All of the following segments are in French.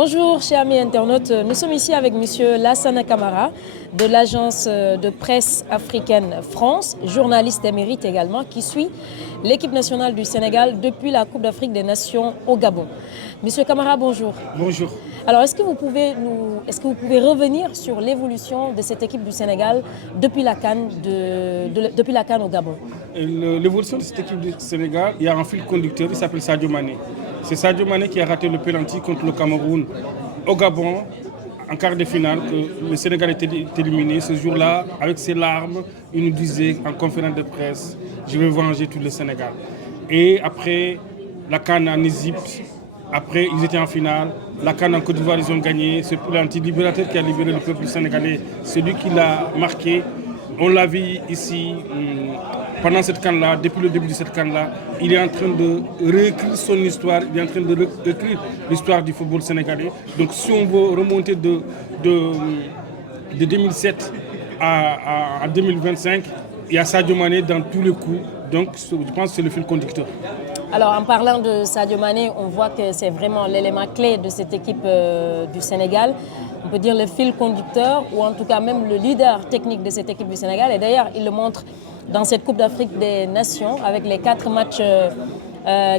Bonjour chers amis internautes, nous sommes ici avec Monsieur Lassana Camara de l'agence de presse africaine France, journaliste émérite également, qui suit l'équipe nationale du Sénégal depuis la Coupe d'Afrique des Nations au Gabon. Monsieur Camara, bonjour. Bonjour. Alors est-ce que vous pouvez revenir sur l'évolution de cette équipe du Sénégal depuis la CAN au Gabon? L'évolution de cette équipe du Sénégal, il y a un fil conducteur, il s'appelle Sadio Mané. C'est Sadio Mané qui a raté le penalty contre le Cameroun au Gabon en quart de finale, que le Sénégal était éliminé. Ce jour-là, avec ses larmes, il nous disait en conférence de presse, je vais venger tout le Sénégal. Et après, la CAN en Égypte, après ils étaient en finale, la CAN en Côte d'Ivoire, ils ont gagné. C'est l'anti-libérateur qui a libéré le peuple sénégalais, celui qui l'a marqué. On l'a vu ici, pendant cette CAN-là, depuis le début de cette CAN-là, il est en train de réécrire son histoire, il est en train de réécrire l'histoire du football sénégalais. Donc si on veut remonter de 2007 à 2025, il y a Sadio Mané dans tous les coups. Donc je pense que c'est le fil conducteur. Alors en parlant de Sadio Mané, on voit que c'est vraiment l'élément clé de cette équipe du Sénégal. On peut dire le fil conducteur ou en tout cas même le leader technique de cette équipe du Sénégal. Et d'ailleurs, il le montre dans cette Coupe d'Afrique des Nations avec les 4 matchs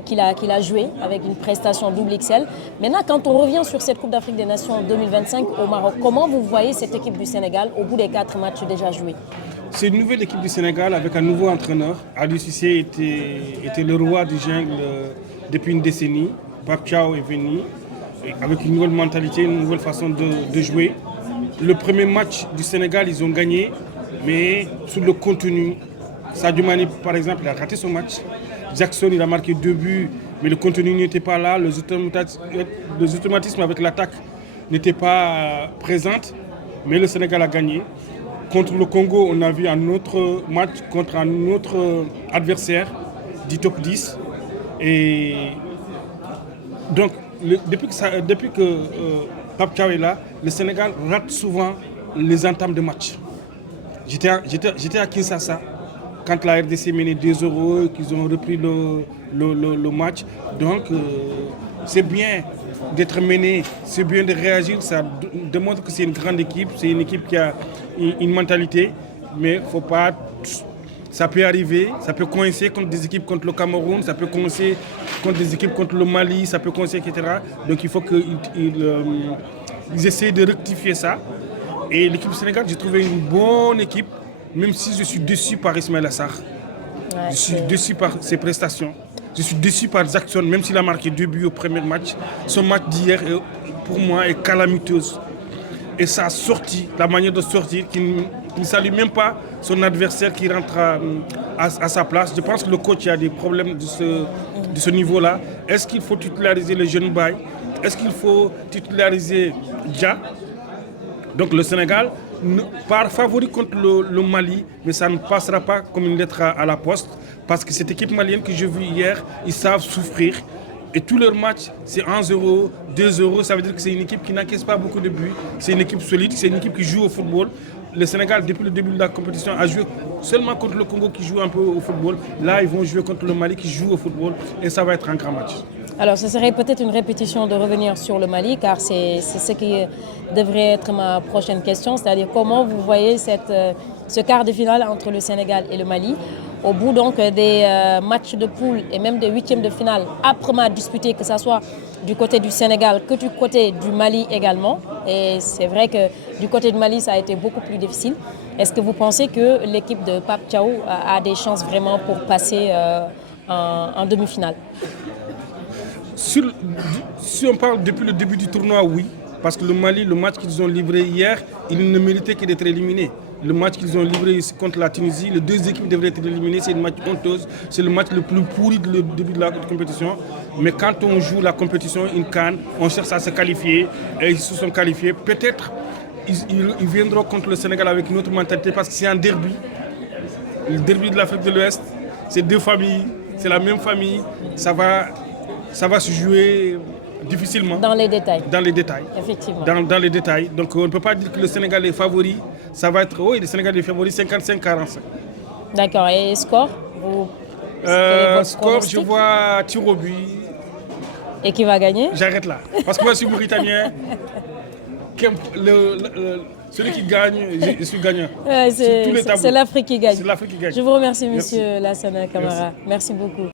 qu'il a joués avec une prestation double XL. Maintenant, quand on revient sur cette Coupe d'Afrique des Nations 2025 au Maroc, comment vous voyez cette équipe du Sénégal au bout des 4 matchs déjà joués? C'est une nouvelle équipe du Sénégal avec un nouveau entraîneur. Aliou Cissé était le roi du jungle depuis une décennie. Pape Thiaw est venu avec une nouvelle mentalité, une nouvelle façon de jouer. Le premier match du Sénégal, ils ont gagné, mais sur le contenu, Sadio Mané, par exemple, il a raté son match. Jackson, il a marqué 2 buts, mais le contenu n'était pas là. Les automatismes avec l'attaque n'étaient pas présents, mais le Sénégal a gagné. Contre le Congo, on a vu un autre match contre un autre adversaire du top 10. Et donc, depuis que Pape Thiaw est là, le Sénégal rate souvent les entames de match. J'étais à Kinshasa quand la RDC menait 2-0 et qu'ils ont repris le match. Donc, c'est bien d'être mené, c'est bien de réagir. Ça démontre que c'est une grande équipe, c'est une équipe qui a une mentalité, mais faut pas. Ça peut arriver, ça peut coincer contre des équipes contre le Cameroun, ça peut coincer contre des équipes contre le Mali, ça peut coincer, etc. Donc il faut qu'ils essayent de rectifier ça. Et l'équipe du Sénégal, j'ai trouvé une bonne équipe, même si je suis déçu par Ismaël Assar. Je suis déçu par ses prestations. Je suis déçu par Jackson, même s'il a marqué 2 buts au premier match. Son match d'hier, pour moi, est calamiteuse. Et sa sortie, la manière de sortir, qui ne salue même pas son adversaire qui rentre à sa place. Je pense que le coach a des problèmes de ce niveau-là. Est-ce qu'il faut titulariser le jeune Baye? Est-ce qu'il faut titulariser Dia? Donc le Sénégal part favori contre le Mali, mais ça ne passera pas comme une lettre à la poste, parce que cette équipe malienne que j'ai vue hier, ils savent souffrir. Et tous leurs matchs, c'est 1-0, 2-0. Ça veut dire que c'est une équipe qui n'encaisse pas beaucoup de buts. C'est une équipe solide, c'est une équipe qui joue au football. Le Sénégal, depuis le début de la compétition, a joué seulement contre le Congo qui joue un peu au football. Là, ils vont jouer contre le Mali qui joue au football. Et ça va être un grand match. Alors, ce serait peut-être une répétition de revenir sur le Mali, car c'est ce qui devrait être ma prochaine question. C'est-à-dire comment vous voyez ce quart de finale entre le Sénégal et le Mali, au bout donc des matchs de poule et même des 8e de finale âprement disputés, que ce soit du côté du Sénégal que du côté du Mali également. Et c'est vrai que du côté du Mali, ça a été beaucoup plus difficile. Est-ce que vous pensez que l'équipe de Pape Thiaw a des chances vraiment pour passer en demi-finale? Si on parle depuis le début du tournoi, oui. Parce que le Mali, le match qu'ils ont livré hier, il ne méritait que d'être éliminé. Le match qu'ils ont livré ici contre la Tunisie, les 2 équipes devraient être éliminées. C'est une match honteuse. C'est le match le plus pourri du début de la compétition. Mais quand on joue la compétition, une CAN, on cherche à se qualifier. Et ils se sont qualifiés. Peut-être ils viendront contre le Sénégal avec une autre mentalité parce que c'est un derby. Le derby de l'Afrique de l'Ouest, c'est 2 familles, c'est la même famille. Ça va se jouer difficilement. Dans les détails. Dans les détails. Effectivement. Dans les détails. Donc on ne peut pas dire que le Sénégal est favori. Ça va être, oui, le Sénégal est favori 55-45. D'accord. Et score Score, je vois tir au but Et qui va gagner? J'arrête là. Parce que moi, je suis mauritanien. Celui qui gagne, je suis gagnant. C'est l'Afrique qui gagne. C'est l'Afrique qui gagne. Je vous remercie, monsieur Lassana Camara. Merci beaucoup.